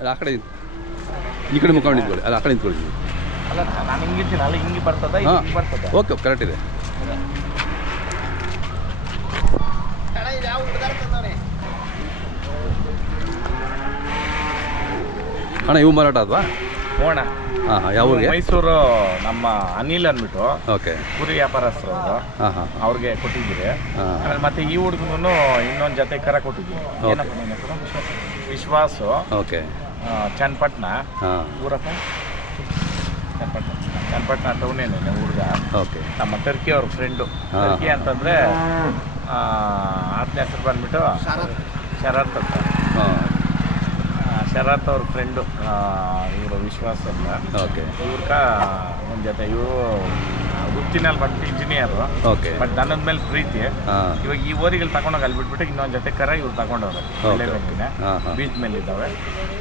ಅಲ್ಲಿ ಆ ಕಡೆ ಈ ಕಡೆ ಮುಖ ನಿಂತ್ಕೊಳ್ಳಿ, ಅಲ್ಲಿ ಆ ಕಡೆ ನಿಂತ್ಕೊಳ್ಳಿ. ಅಲ್ಲ ನಾನು ಹಿಂಗಿರ್ತೀನಿ, ಅಲ್ಲ ಹಿಂಗೆ ಬರ್ತದ, ಹಿಂಗೆ ಬರ್ತದ. ಓಕೆ ಕರೆಕ್ಟ್ ಇದೆ. ಅಣ್ಣ ಇವು ಮಾರಾಟ ಅಲ್ವಾ? ಹೋಣ. ಹಾಂ ಯಾವ ಊರಿಗೆ? ಮೈಸೂರು ನಮ್ಮ ಅನಿಲ್ ಅಂದ್ಬಿಟ್ಟು ಓಕೆ ಕುರಿ ವ್ಯಾಪಾರಸ್ಥರು ಅವರು. ಹಾಂ ಹಾಂ ಅವ್ರಿಗೆ ಕೊಟ್ಟಿದ್ದೀರಿ. ಆಮೇಲೆ ಮತ್ತೆ ಈ ಹುಡುಗನು ಇನ್ನೊಂದು ಜೊತೆ ಕರ ಕೊಟ್ಟಿದ್ದೀವಿ. ಏನಪ್ಪ ನನ್ನ ಹೆಸರು? ವಿಶ್ವಾಸು. ಓಕೆ ಚನ್ನಪಟ್ಟಣ. ಹಾಂ ಊರಪ್ಪ ಚನ್ನಪಟ್ಟಣ ಟೌನೇನೆ ಹುಡುಗ. ಓಕೆ ನಮ್ಮ ಟರ್ಕಿ ಅವ್ರ ಫ್ರೆಂಡು. ಟರ್ಕಿ ಅಂತಂದರೆ ಆತನ ಹೆಸರು ಬಂದ್ಬಿಟ್ಟು ಶರತ್ ಅಂತ. ಹಾಂ ಶರತ್ ಅವ್ರ ಫ್ರೆಂಡು ಇವರು ವಿಶ್ವಾಸ ಅಂತ. ಓಕೆ ಇವ್ರಕ ಒಂದು ಜೊತೆ ಇವರು ವೃತ್ತಿನಲ್ಲಿ ಬಂದು ಇಂಜಿನಿಯರು. ಓಕೆ ಬಟ್ ದನದ ಮೇಲೆ ಪ್ರೀತಿ. ಹಾಂ ಇವಾಗ ಈ ಓರಿಗಳು ತಗೊಂಡೋಗಿ ಅಲ್ಲಿ ಬಿಟ್ಬಿಟ್ಟು ಇನ್ನೊಂದು ಜೊತೆ ಕರ ಇವ್ರು ತಗೊಂಡವ್ರೆ. ಬೀಚ್ ಮೇಲೆ ಇದ್ದಾವೆ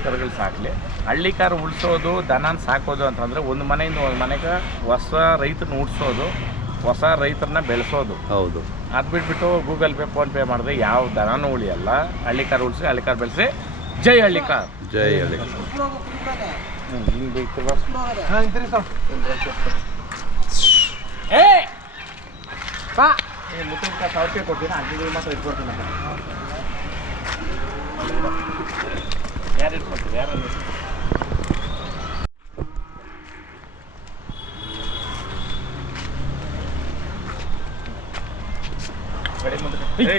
ಕರುಗಳು ಸಾಕಲಿ. ಹಳ್ಳಿ ಕಾರು ಉಳಿಸೋದು, ದನನ ಸಾಕೋದು ಅಂತಂದರೆ ಒಂದು ಮನೆಯಿಂದ ಒಂದು ಮನೆಗೆ ಹೊಸ ರೈತನ ಉಡ್ಸೋದು, ಹೊಸ ರೈತರನ್ನ ಬೆಳೆಸೋದು. ಹೌದು. ಅದು ಬಿಟ್ಬಿಟ್ಟು ಗೂಗಲ್ ಪೇ ಫೋನ್ಪೇ ಮಾಡಿದ್ರೆ ಯಾವ ದನನೂ ಉಳಿಯಲ್ಲ. ಹಳ್ಳಿ ಕಾರು ಉಳಿಸಿ, ಹಳ್ಳಿ ಕಾರು ಬೆಳೆಸಿ. ಜೈ ಹಳ್ಳಿ ಕಾರ್. ಜೈ ಹಳ್ಳಿ ಕಾರ್. ಮುತ್ತೂಕ 1000 ರೂಪಾಯಿ ಕೊಡ್ತೀನಿ, ಅಂಗಡಿ ಮಾತ್ರ ಇಟ್ಕೊಡ್ತೀನಿ. ಯಾರು ಇಟ್ಕೊಡ್ತೀವಿ? ಯಾರು ಕಡೆ ಮುಂದೆ